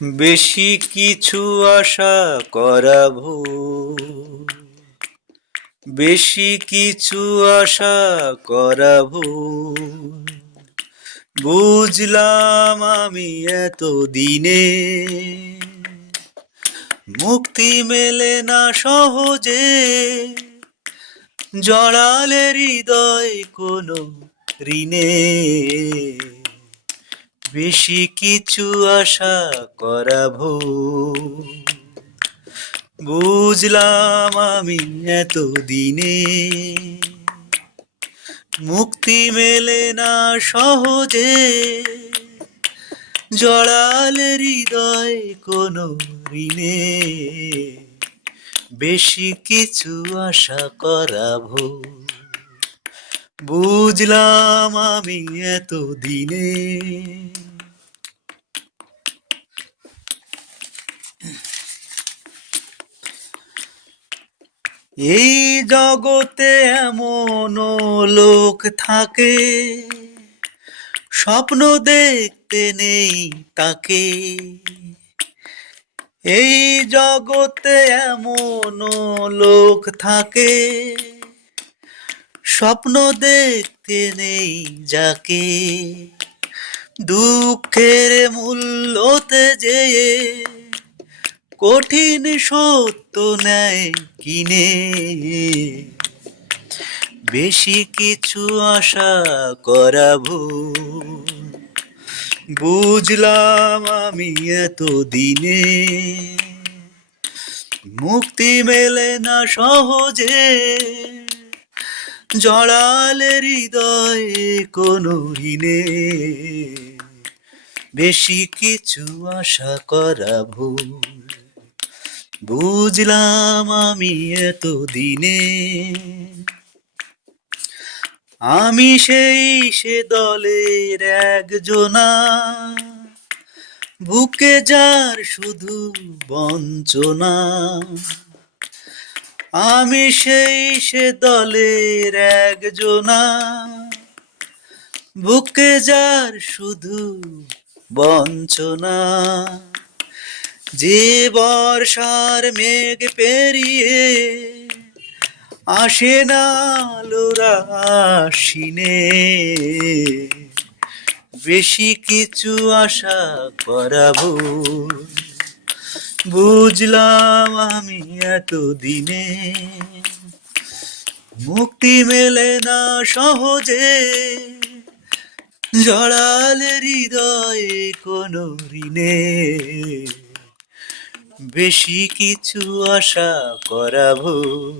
বেশি কিছু আশা করা ভুল, বেশি কিছু আশা করা ভুল। বুঝলাম আমি এত দিনে মুক্তি মেলে না সহজে, জড়ালে হৃদয় কোনো ঋণে। বেশি কিছু আশা করা ভুল, বুঝলাম আমি এত দিনে মুক্তি মেলে না সহজে, জড়ালে হৃদয় কোনো ঋণে। বেশি কিছু আশা করা ভুল, বুঝলাম আমি এত দিনে। এই জগতে এমন লোক থাকে, স্বপ্ন দেখতে নেই তাকে। এই জগতে এমন লোক থাকে, স্বপ্ন দেখতে নেই যাকে। দুঃখের মূল্যতে যেয়ে কঠিন সত্য নেয় কিনে। বেশি কিছু আশা করা ভুল, বুঝলাম আমি এত দিনে মুক্তি মেলে না সহজে, জড়ালে হৃদয় কোনো ঋণে। বেশি কিছু আশা করা ভুল, বুঝলাম আমি এত দিনে। আমি সে দলের একজনা, বুকে যার শুধু বঞ্চনা। আমি সে দলের একজনা, বুকে যার শুধু বঞ্চনা। যে বর্ষার মেঘ পেরিয়ে আসে না আলোর আশ্বিনে। বেশি কিছু আশা করা ভুল, বুঝলাম আমি এত দিনে মুক্তি মেলে না সহজে, জড়ালে হৃদয়ে কোনো ঋণে। বেশি কিছু আশা করা ভুল,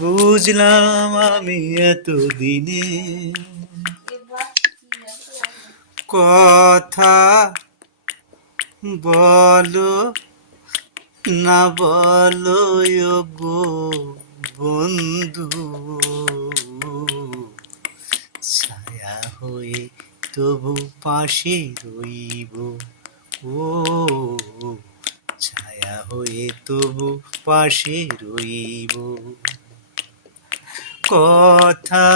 বুঝলাম আমি এত দিনে। কথা বলো না বলো গো বন্ধু, ছায়া হয়ে তবু পাশে রইব। ও ছায়া হয়ে তবু পাশে রইব। কথা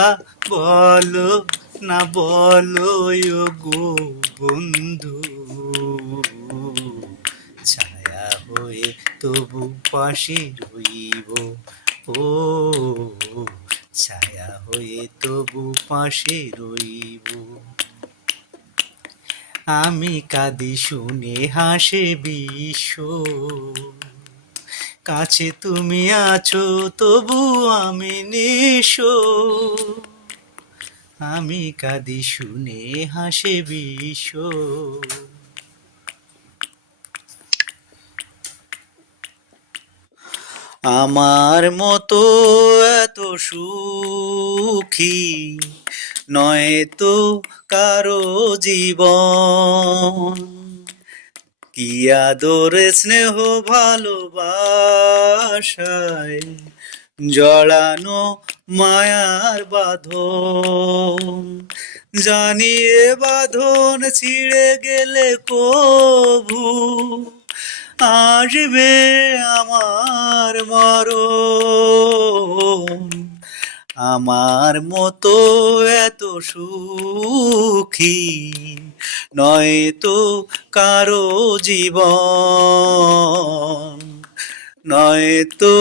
বলো না বলো গো বন্ধু, ছায়া হয়ে তবু পাশে রইব। ও ছায়া হয়ে তবু পাশে রইব। আমি কাঁদি শুনে হাসে বিশ্ব, কাছে তুমি আছো তবু আমি নিশো। আমি কাঁদি শুনে হাসে বিশ্ব। আমার মতো এত সুখী নয় তো কারো জীবন। কি আদর স্নেহ ভালোবাসায় জড়ানো মায়ার বাঁধন। জানিয়ে বাঁধন ছিঁড়ে গেলে কভু আসবে আমার মরণ। আমার মতো এত সুখী নয় তো কারো জীবন, নয় তো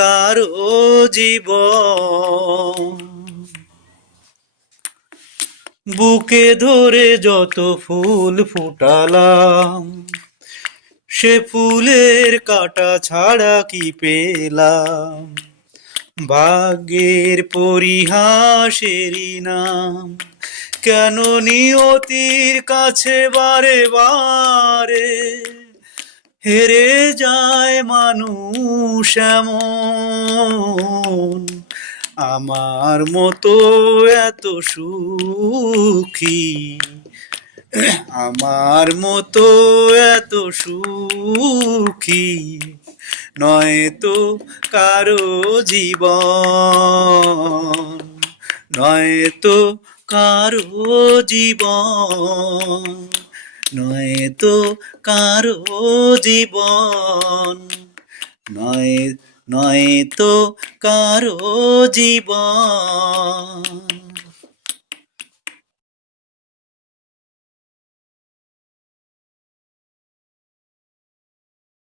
কারো জীবন। বুকে ধরে যত ফুল ফুটালাম, সে ফুলের কাঁটা ছাড়া কি পেলাম? ভাগ্যের পরিহাসেরই নাম, কেন নিয়তির কাছে বারে বারে হেরে যায় মানুষ এমন। আমার মতো এত সুখী, আমার মতো এত সুখী নয় তো কারো জীবন, নয় তো কারো জীবন, নয় তো কারো জীবন, নয় নয় তো কারো জীবন।